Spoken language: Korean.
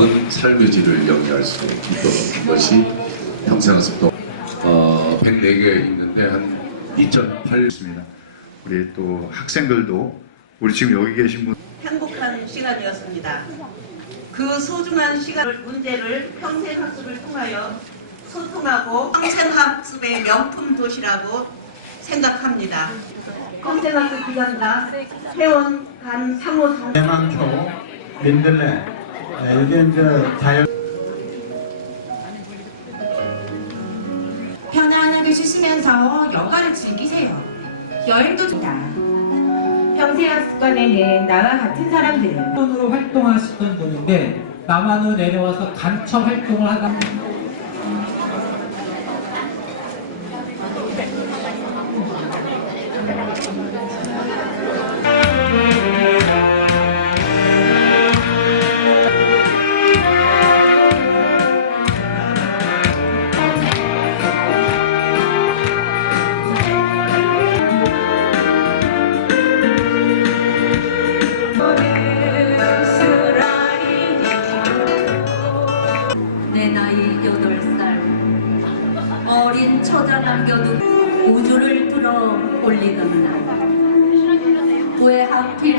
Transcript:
나은 삶의 질을 영위할 수 있도록 것이 평생학습도 어, 104개 있는데 한 2008습니다 우리 또 학생들도 우리 지금 여기 계신 분 행복한 시간이었습니다. 그 소중한 시간을 문제를 평생 학습을 통하여 소통하고 평생 학습의 명품 도시라고 생각합니다. 평생 학습 기간과 회원 간 상호 정 대망초, 민들레, 네, 이게 이제 자연 편안하게 쉬시면서 여가를 즐기세요. 여행도 좋다. 평생학습관에는 나와 같은 사람들 으로 활동하시던 분인데 남한으로 내려와서 간첩 활동을 하다 어린 처자 남겨두고 우주를 뚫어 올리던 날. 왜 하필